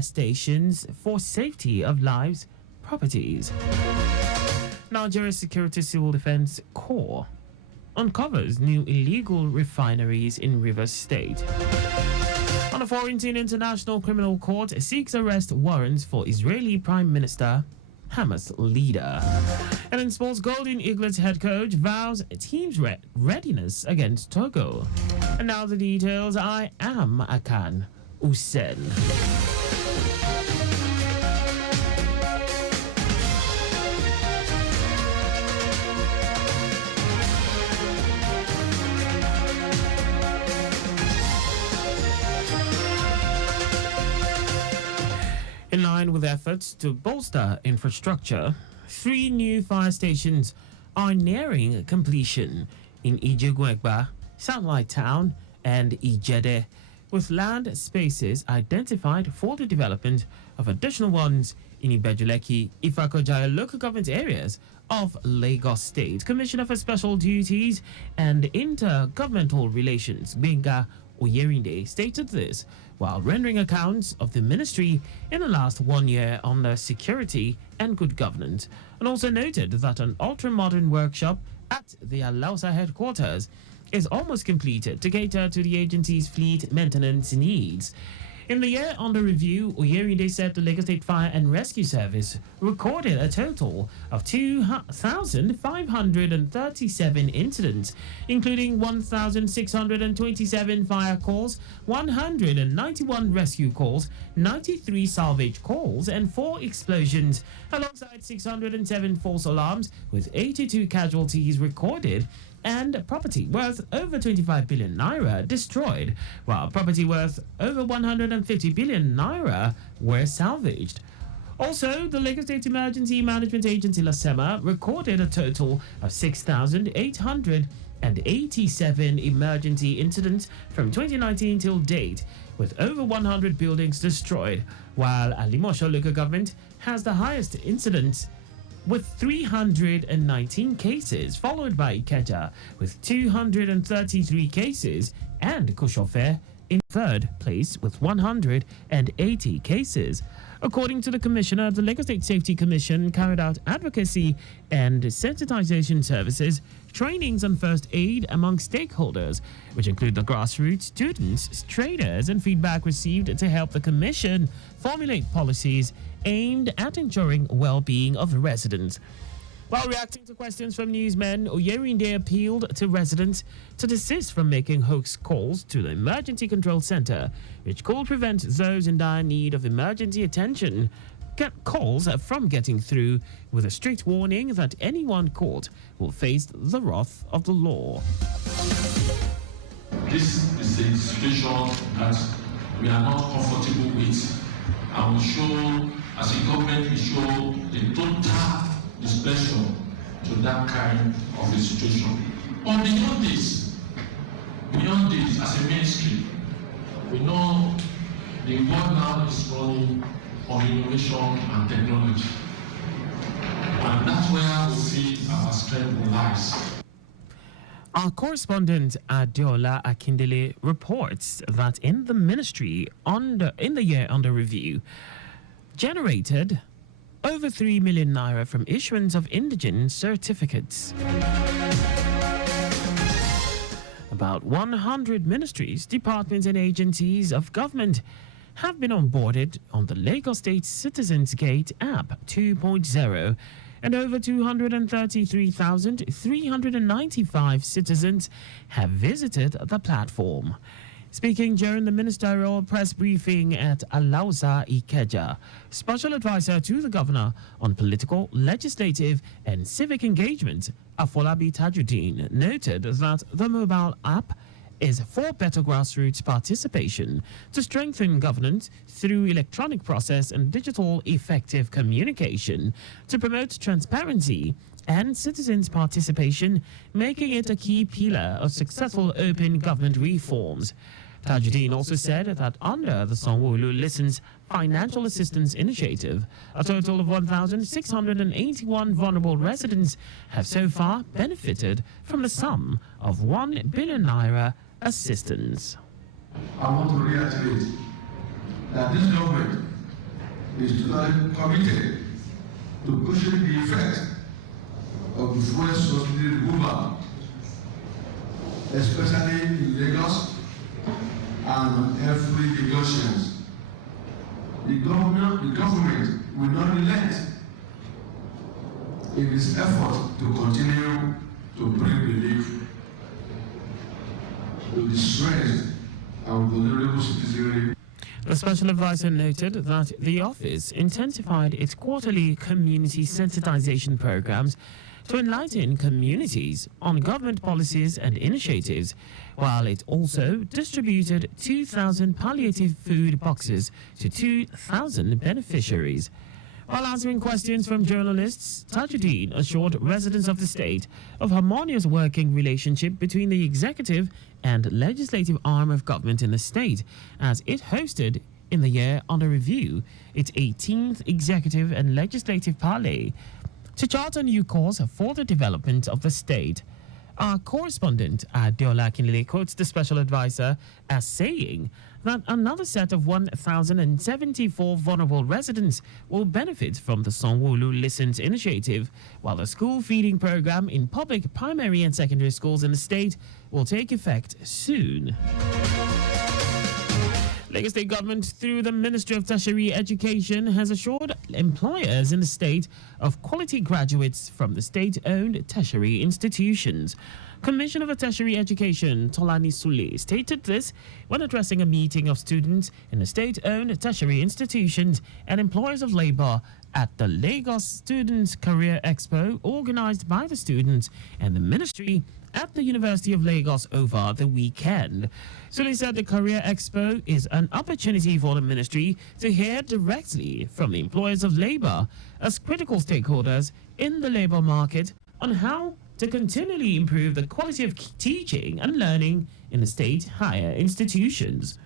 fire stations for safety of lives, properties. Nigeria's Security Civil Defense Corps uncovers new illegal refineries in Rivers State. On a foreign International Criminal Court seeks arrest warrants for Israeli Prime Minister, Hamas leader. And in sports, Golden Eagles head coach vows team's readiness against Togo. And now the details. I am Akan Usen. In line with efforts to bolster infrastructure, 3 new fire stations are nearing completion in Ijeguegba, Satellite Town, and Ijede, with land spaces identified for the development of additional ones in Ibejuleki, Ifakojaya local government areas of Lagos State. Commissioner for Special Duties and Intergovernmental Relations, Benga Oyerinde, stated this while rendering accounts of the ministry in the last 1 year on the security and good governance, and also noted that an ultra-modern workshop at the Alausa headquarters is almost completed to cater to the agency's fleet maintenance needs. In the year under review, Oyerinde said the Lagos State Fire and Rescue Service recorded a total of 2,537 incidents, including 1,627 fire calls, 191 rescue calls, 93 salvage calls, and 4 explosions, alongside 607 false alarms, with 82 casualties recorded, and property worth over 25 billion naira destroyed, while property worth over 150 billion naira were salvaged. Also, the Lagos State Emergency Management Agency LASEMA recorded a total of 6,887 emergency incidents from 2019 till date, with over 100 buildings destroyed, while Alimosho local government has the highest incidence with 319 cases, followed by Ikeja with 233 cases, and Koshofe in third place with 180 cases. According to the Commissioner, the Lagos State Safety Commission carried out advocacy and sensitization services, trainings on first aid among stakeholders, which include the grassroots, students, traders, and feedback received to help the Commission formulate policies aimed at ensuring well-being of residents. While reacting to questions from newsmen, Oyerinde appealed to residents to desist from making hoax calls to the Emergency Control Center, which could prevent those in dire need of emergency attention get calls from getting through, with a strict warning that anyone caught will face the wrath of the law. This is a situation that we are not comfortable with, and we show, as a government, we show the total displeasure to that kind of a situation. But beyond this, as a ministry, we know the world now is running on innovation and technology, and that's where we see our strength lies. Our correspondent Adeola Akindele reports that in the ministry in the year under review, generated over 3 million naira from issuance of indigent certificates. About 100 ministries, departments, and agencies of government have been onboarded on the Lagos State Citizens Gate app 2.0, and over 233,395 citizens have visited the platform. Speaking during the ministerial press briefing at Alausa Ikeja, Special Advisor to the Governor on Political, Legislative and Civic Engagement, Afolabi Tajuddin, noted that the mobile app is for better grassroots participation to strengthen governance through electronic process and digital effective communication, to promote transparency and citizens' participation, making it a key pillar of successful open government reforms. Tajuddin also said that under the Sanwo-Olu Listens Financial Assistance Initiative, a total of 1,681 vulnerable residents have so far benefited from the sum of 1 billion naira assistance. I want to reiterate that this government is totally committed to cushioning the effect of the fuel subsidy removal, especially in Lagos and every Lagosians. The government will not relent in its effort to continue to bring relief to the stressed and vulnerable citizenry. The special advisor noted that the office intensified its quarterly community sensitization programs to enlighten communities on government policies and initiatives, while it also distributed 2,000 palliative food boxes to 2,000 beneficiaries. While answering questions from journalists, Tajuddin assured residents of the state of harmonious working relationship between the executive and legislative arm of government in the state, as it hosted, in the year under review, its 18th executive and legislative parley to chart a new course for the development of the state. Our correspondent, Adeola Akinlele, quotes the special advisor as saying that another set of 1,074 vulnerable residents will benefit from the Sanwo-Olu Listens initiative, while the school feeding program in public primary and secondary schools in the state will take effect soon. Lagos State Government, through the Ministry of Tertiary Education, has assured employers in the state of quality graduates from the state-owned tertiary institutions. Commissioner for Tertiary Education, Tolani Sule, stated this when addressing a meeting of students in the state-owned tertiary institutions and employers of labor at the Lagos Students' Career Expo organized by the students and the ministry at the University of Lagos over the weekend. Sule said the Career Expo is an opportunity for the ministry to hear directly from the employers of labor as critical stakeholders in the labor market on how to continually improve the quality of teaching and learning in the state higher institutions.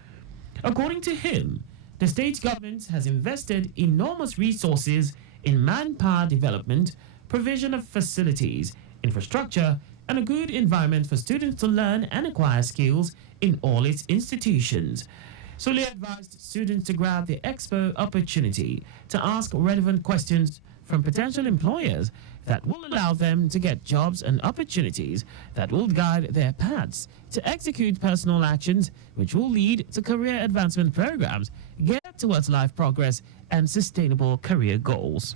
According to him, the state government has invested enormous resources in manpower development, provision of facilities, infrastructure, and a good environment for students to learn and acquire skills in all its institutions. Sule advised students to grab the expo opportunity to ask relevant questions from potential employers that will allow them to get jobs and opportunities that will guide their paths to execute personal actions which will lead to career advancement programs, get towards life progress and sustainable career goals.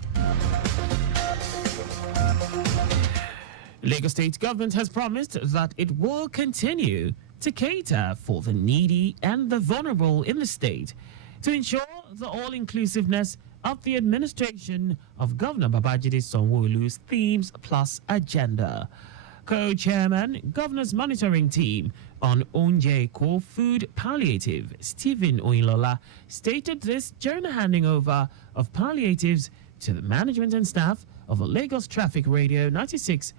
Lagos State Government has promised that it will continue to cater for the needy and the vulnerable in the state to ensure the all-inclusiveness of the administration of Governor Babajide Sanwo-Olu's Themes Plus agenda. Co-chairman, Governor's Monitoring Team on Onje-Ko Food Palliative, Stephen Oyinlola, stated this during the handing over of palliatives to the management and staff of the Lagos Traffic Radio 96.1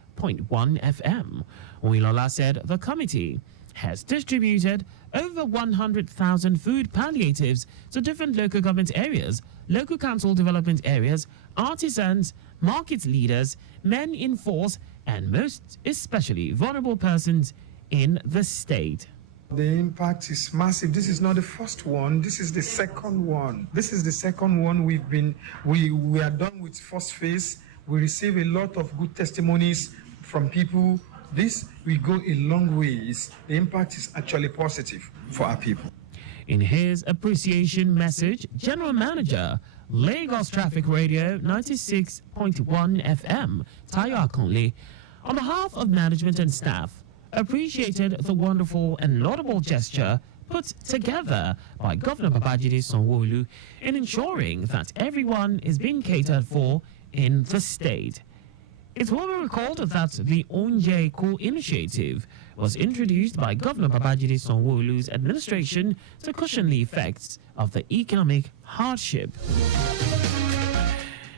FM. Oyinlola said the committee has distributed over 100,000 food palliatives to different local government areas, local council development areas, artisans, market leaders, men in force, and most especially vulnerable persons in the state. The impact is massive. This is not the first one. This is the second one. This is the second one we are done with first phase. We receive a lot of good testimonies from people. This will go a long ways. The impact is actually positive for our people. In his appreciation message, General Manager, Lagos Traffic Radio 96.1 FM, Tayo Akanle, on behalf of management and staff, appreciated the wonderful and laudable gesture put together by Governor Babajide Sanwo-Olu in ensuring that everyone is being catered for in the state. It will be recalled that the Onje-Ko initiative was introduced by Governor Babajide Sanwo-Olu's administration to cushion the effects of the economic hardship.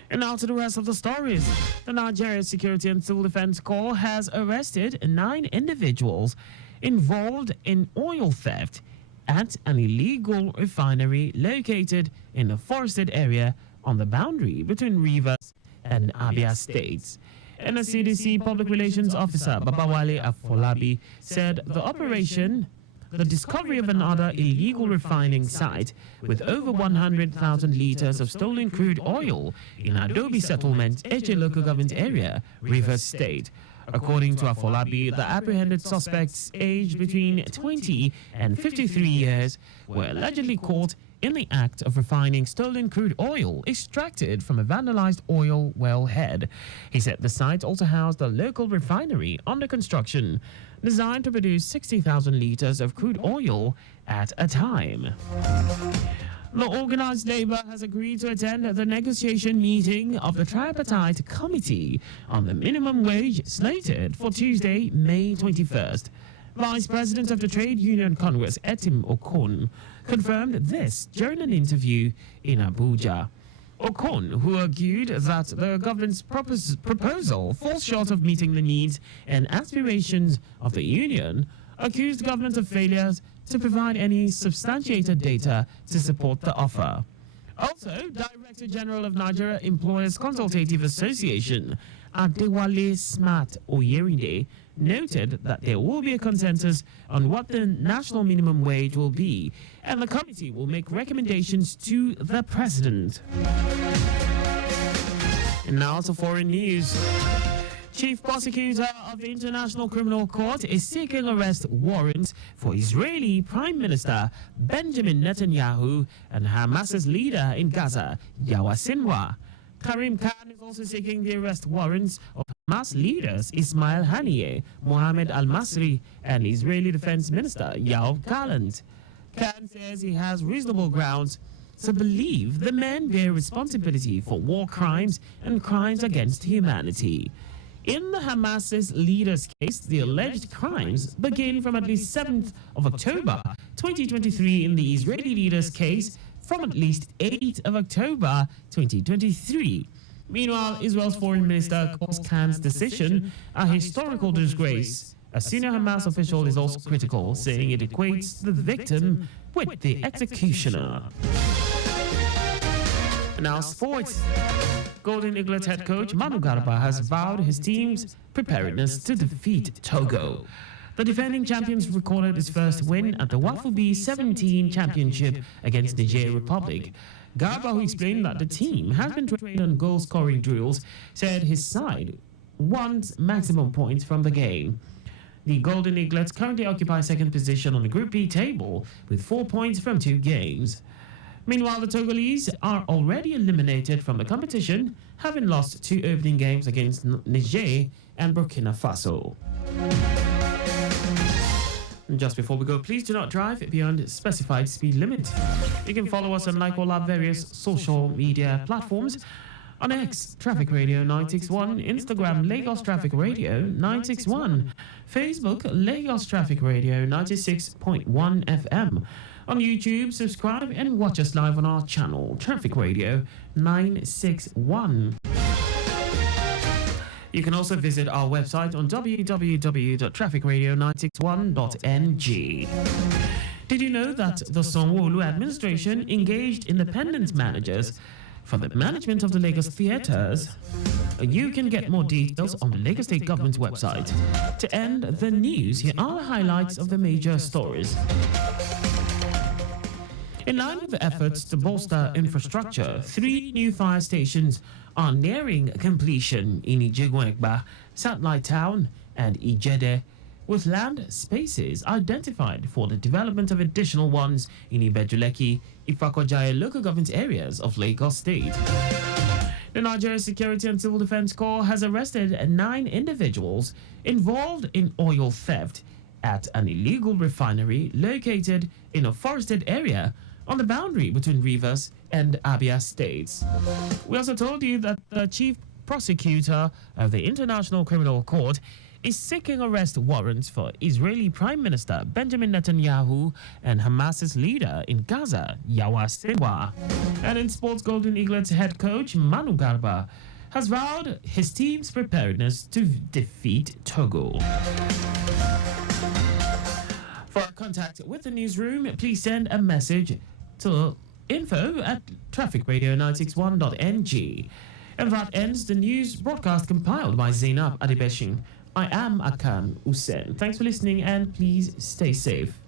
And now to the rest of the stories. The Nigeria Security and Civil Defense Corps has arrested 9 individuals involved in oil theft at an illegal refinery located in a forested area on the boundary between Rivers and Abia states. NSCDC Public Relations Officer Babawale Afolabi said the operation the discovery of another illegal refining site with over 100,000 liters of stolen crude oil in Adobe Settlement, Eche local government area, Rivers State. According to Afolabi, the apprehended suspects aged between 20 and 53 years were allegedly caught in the act of refining stolen crude oil extracted from a vandalized oil wellhead. He said the site also housed a local refinery under construction, designed to produce 60,000 liters of crude oil at a time. The organized labor has agreed to attend the negotiation meeting of the tripartite committee on the minimum wage slated for Tuesday, May 21st. Vice President of the Trade Union Congress, Etim Okon, confirmed this during an interview in Abuja. Okon, who argued that the government's proposal falls short of meeting the needs and aspirations of the union, accused the government of failures to provide any substantiated data to support the offer. Also, Director General of Nigeria Employers Consultative Association, Adewale Smart Oyerinde, noted that there will be a consensus on what the national minimum wage will be, and the committee will make recommendations to the president. And now to foreign news. Chief Prosecutor of the International Criminal Court is seeking arrest warrants for Israeli Prime Minister Benjamin Netanyahu and Hamas's leader in Gaza, Yahya Sinwar. Karim Khan is also seeking the arrest warrants of Hamas leaders Ismail Haniyeh, Mohammed al-Masri, and Israeli Defense Minister Yoav Gallant. Khan says he has reasonable grounds to believe the men bear responsibility for war crimes and crimes against humanity. In the Hamas's leader's case, the alleged crimes begin from at least 7th of October 2023 in the Israeli leader's case from at least 8th of October 2023. Meanwhile, Israel's foreign minister calls Khan's decision a historical disgrace. A senior Hamas official is also critical, saying it equates the victim with the executioner. Now sports. Golden Eagles head coach Manu Garba has vowed his team's preparedness to defeat Togo. The defending champions recorded his first win at the WAFU B17 Championship against the Niger Republic. Garba, who explained that the team has been trained on goal-scoring drills, said his side wants maximum points from the game. The Golden Eaglets currently occupy second position on the Group B table with 4 points from 2 games. Meanwhile, the Togolese are already eliminated from the competition, having lost 2 opening games against Niger and Burkina Faso. And just before we go, please do not drive beyond specified speed limit. You can follow us on all our various social media platforms. On X, Traffic Radio 961, Instagram, Lagos Traffic Radio 961, Facebook, Lagos Traffic Radio 96.1 FM. On YouTube, subscribe and watch us live on our channel, Traffic Radio 961. You can also visit our website on www.trafficradio961.ng. Did you know that the Sanwo-Olu administration engaged independent managers for the management of the Lagos theatres? You can get more details on the Lagos State Government's website. To end the news, here are the highlights of the major stories. In line with the efforts to bolster infrastructure, 3 new fire stations are nearing completion in Ijegwegba, Satellite Town, and Ijede, with land spaces identified for the development of additional ones in Ibejuleki, Ifakojaya local government areas of Lagos State. The Nigeria Security and Civil Defense Corps has arrested 9 individuals involved in oil theft at an illegal refinery located in a forested area on the boundary between Rivers and Abia states. We also told you that the chief prosecutor of the International Criminal Court is seeking arrest warrants for Israeli Prime Minister Benjamin Netanyahu and Hamas's leader in Gaza, Yahya Sinwar. And in sports, Golden Eaglets head coach Manu Garba has vowed his team's preparedness to defeat Togo. For contact with the newsroom, please send a message to info@trafficradio961.ng. And that ends the news broadcast compiled by Zainab Adibeshin. I am Akan Usen. Thanks for listening and please stay safe.